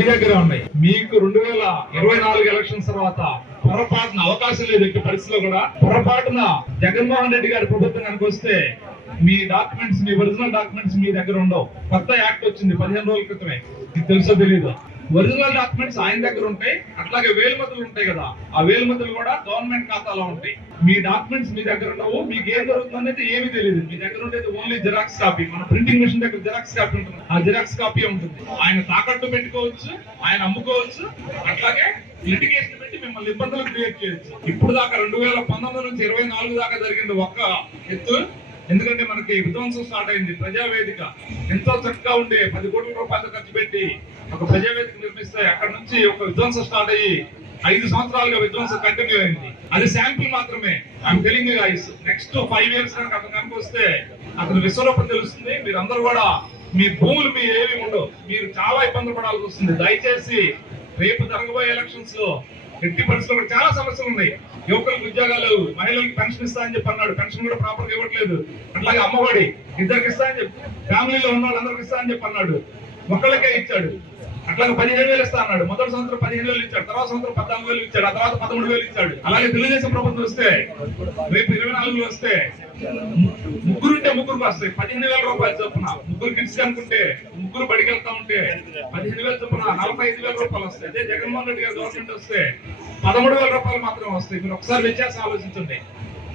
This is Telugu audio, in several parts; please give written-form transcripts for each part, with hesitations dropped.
మీ దగ్గర ఉన్నాయి. మీకు 2024 ఎలక్షన్స్ తర్వాత పొరపాటున అవకాశం లేదు. ఎట్టి పరిస్థితిలో కూడా పొరపాటున జగన్మోహన్ రెడ్డి గారి ప్రభుత్వం కనుక వస్తే మీ డాక్యుమెంట్స్, మీ ఒరిజినల్ డాక్యుమెంట్స్ మీ దగ్గర ఉండవు. కొత్త యాక్ట్ వచ్చింది 15 రోజుల క్రితమే, మీకు తెలుసో తెలీదు. ఒరిజినల్ డాక్యుమెంట్స్ ఆయన దగ్గర ఉంటాయి. అట్లాగే వేలుముద్రలు ఉంటాయి కదా, ఆ వేలుముద్రలు కూడా గవర్నమెంట్ ఖాతాలో ఉంటాయి. మీ డాక్యుమెంట్స్ మీ దగ్గర ఉండవు. మీకు ఏం జరుగుతుందనేది ఏమీ తెలియదు. మీ దగ్గర ఉండేది ఓన్లీ జిరాక్స్ కాపీ. మన ప్రింటింగ్ మిషన్ దగ్గర జిరాక్స్ కాపీ ఉంటుంది, ఆ జిరాక్స్ కాపీ ఉంటుంది. ఆయన తాకట్టు పెట్టుకోవచ్చు, ఆయన అమ్ముకోవచ్చు, అట్లాగే లిటిగేషన్ పెట్టి మిమ్మల్ని ఇబ్బందులు క్రియేట్ చేయొచ్చు. ఇప్పుడు దాకా 2019 నుంచి 24 దాకా జరిగింది ఒక్క ఎత్తు. ఎందుకంటే మనకి విధ్వంసం స్టార్ట్ అయింది. ప్రజావేదిక ఎంతో చక్కగా ఉండే 10 కోట్ల రూపాయలు ఖర్చు పెట్టి ఒక ప్రజావేదిక నిర్మిస్తే అక్కడ నుంచి ఒక విధ్వంసం స్టార్ట్ అయ్యి 5 సంవత్సరాలుగా విధ్వంసం కంటిన్యూ అయింది. అది శాంపిల్ మాత్రమే. I'm telling you guys, next 5 years కనుక వస్తే అతను విశ్వరూపం తెలుస్తుంది. మీరందరూ కూడా మీ భూములు మీ ఏవి ఉండవు, మీరు చాలా ఇబ్బందులు పడాల్సి వస్తుంది. దయచేసి రేపు జరగబోయే ఎలక్షన్స్ లో ఎట్టి పరిస్థితుల్లో చాలా సమస్యలు ఉన్నాయి. యువకులకు ఉద్యోగాలు, మహిళలకు పెన్షన్ ఇస్తా అని చెప్పి అన్నాడు, పెన్షన్ కూడా ప్రాపర్ గా ఇవ్వట్లేదు. అట్లాగే అమ్మఒడి ఇద్దరికి ఇస్తా అని చెప్పి, ఫ్యామిలీలో ఉన్న వాళ్ళందరికి ఇస్తా అని చెప్పి అన్నాడు, ఒకళ్ళకే ఇచ్చాడు. అట్లాగే 15,000 ఇస్తా అన్నాడు. మొదటి సంవత్సరం 15,000 ఇచ్చాడు, తర్వాత సంవత్సరం 14,000 ఇచ్చాడు, ఆ తర్వాత 13,000 ఇచ్చాడు. అలాగే తెలుగుదేశం ప్రభుత్వం వస్తే రేపు 24 వస్తే ముగ్గురుంటే ముగ్గురికి వస్తాయి 15,000 రూపాయలు చొప్పున. ముగ్గురు కిడ్స్ అనుకుంటే ముగ్గురు బడికి వెళ్తా ఉంటే 15,000 చొప్పున 45,000 రూపాయలు వస్తాయి. అదే జగన్మోహన్ రెడ్డి గారి గవర్నమెంట్ వస్తే 13,000 రూపాయలు మాత్రమే వస్తాయి. మీరు ఒకసారి వ్యత్యాసం ఆలోచించండి.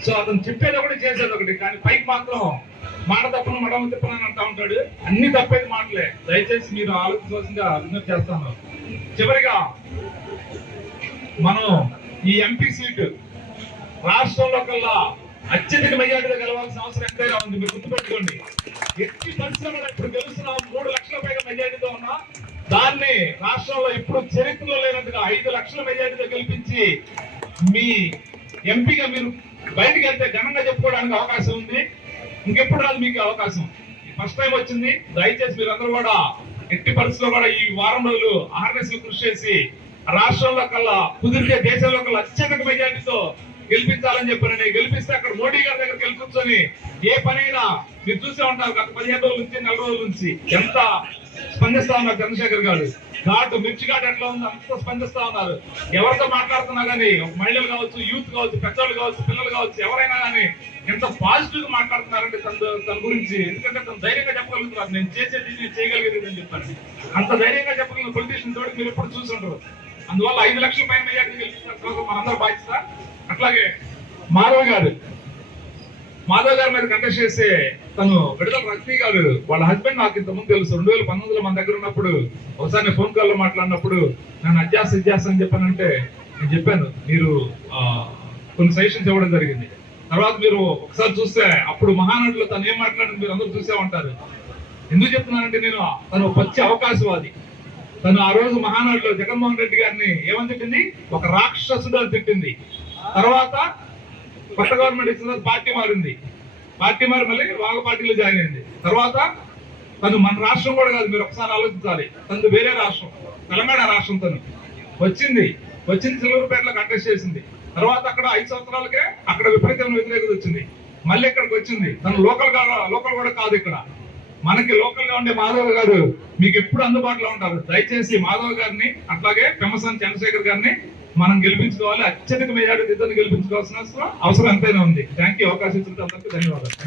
సో అతను చెప్పేది ఒకటి, చేసేది ఒకటి. కానీ పైకి మాత్రం మాట తప్పను మడమ తిప్పనని అంటా ఉంటాడు. అన్ని తప్పేది మాటలే. దయచేసి మీరు ఆలోచించవలసిందిగా విజ్ఞప్తి చేస్తాను. చివరిగా మనం ఈ ఎంపీ సీటు రాష్ట్రంలో కల్లా అత్యధిక మెజార్టీలో గెలవాల్సిన అవసరం ఎంతైనా ఉంది. మీరు గుర్తుపెట్టుకోండి. ఎట్టి పరిశ్రమలు ఇప్పుడు గెలుస్తున్నాం 3 లక్షల పైగా మెజార్టీతో ఉన్నా దాన్ని రాష్ట్రంలో ఇప్పుడు చరిత్రలో లేనట్టుగా 5 లక్షల మెజార్టీతో గెలిపించి మీ ఎంపీగా మీరు బయటకు వెళ్తే ఘనంగా చెప్పుకోవడానికి అవకాశం ఉంది. ఇంకెప్పుడు రాదు మీకు అవకాశం. ఫస్ట్ టైం వచ్చింది. దయచేసి మీరు అందరూ కూడా ఎట్టి పరిస్థితుల్లో కూడా ఈ వారం రోజులు ఆర్ఎస్లు కృషి చేసి రాష్ట్రంలో కల్లా కుదిరితే దేశంలో కల్లా అత్యధిక మెజార్టీతో గెలిపించాలని చెప్పారని, గెలిపిస్తే అక్కడ మోడీ గారి దగ్గర గెలిపించని ఏ పనైనా మీరు చూసే ఉంటారు. గత 15 రోజుల నుంచి 4 రోజుల నుంచి ఎంత స్పందిస్తా ఉన్నారు చంద్రశేఖర్ గారు. ఘాటు మిర్చి ఘాటు ఎట్లా ఉంది అంత స్పందిస్తా ఉన్నారు. ఎవరితో మాట్లాడుతున్నా కానీ, మహిళలు కావచ్చు, యూత్ కావచ్చు, పెద్దవాళ్ళు కావచ్చు, పిల్లలు కావచ్చు, ఎవరైనా కానీ ఎంత పాజిటివ్ గా మాట్లాడుతున్నారంటే తన గురించి. ఎందుకంటే తను ధైర్యంగా చెప్పగలుగుతున్నారు, నేను చేసేది నేను చేయగలిగేది అని చెప్పాను. అంత ధైర్యంగా చెప్పగలిగిన పొలిటీషియన్ తోటి మీరు ఎప్పుడు చూసుంటారు. అందువల్ల 5 లక్షల పైన మెజార్టీ గెలిచిన మనందరూ బాధ్యత. అట్లాగే మాధవ్ గారి మీద కంటెస్ట్ చేస్తే తను విడుదల రజనీ గారు వాళ్ళ హస్బెండ్ నాకు ఇంత ముందు తెలుసు. 2019లో మన దగ్గర ఉన్నప్పుడు ఒకసారి నేను ఫోన్ కాల్లో మాట్లాడినప్పుడు నన్ను అధ్యాస అని చెప్పానంటే నేను చెప్పాను మీరు కొన్ని సజెషన్స్ ఇవ్వడం జరిగింది. తర్వాత మీరు ఒకసారి చూస్తే అప్పుడు మహానటులు తను ఏం మాట్లాడింది మీరు అందరూ చూసే ఉంటారు. ఎందుకు చెప్తున్నానంటే నేను తను పచ్చి అవకాశవాది. తను ఆ రోజు మహానాడులో జగన్మోహన్ రెడ్డి గారిని ఏమని తిట్టింది, ఒక రాక్షసుడు అని తిట్టింది. తర్వాత కొత్త గవర్నమెంట్ ఇచ్చిన పార్టీ మారింది. పార్టీ మారి మళ్ళీ వాళ్ళ పార్టీలో జాయిన్ అయింది. తర్వాత తను మన రాష్ట్రం కూడా కాదు, మీరు ఒకసారి ఆలోచించాలి. తను వేరే రాష్ట్రం, తెలంగాణ రాష్ట్రం. తను వచ్చింది సిల్వర్పేటలో కంటెస్ట్ చేసింది. తర్వాత అక్కడ 5 సంవత్సరాలకే అక్కడ విపరీతమైన వ్యతిరేకత వచ్చింది. మళ్ళీ ఇక్కడికి వచ్చింది. తను లోకల్ కూడా కాదు. ఇక్కడ మనకి లోకల్ గా ఉండే మాధవ్ గారు మీకు ఎప్పుడు అందుబాటులో ఉంటారు. దయచేసి మాధవ్ గారిని అట్లాగే పెమ్మసాని చంద్రశేఖర్ గారిని మనం గెలిపించుకోవాలి. అత్యధిక మెజార్టీ ఇద్దరిని గెలిపించుకోవాల్సిన అవసరం ఎంతైనా ఉంది. Thank you. అవకాశం ఇచ్చినందుకు అందరికీ ధన్యవాదాలు.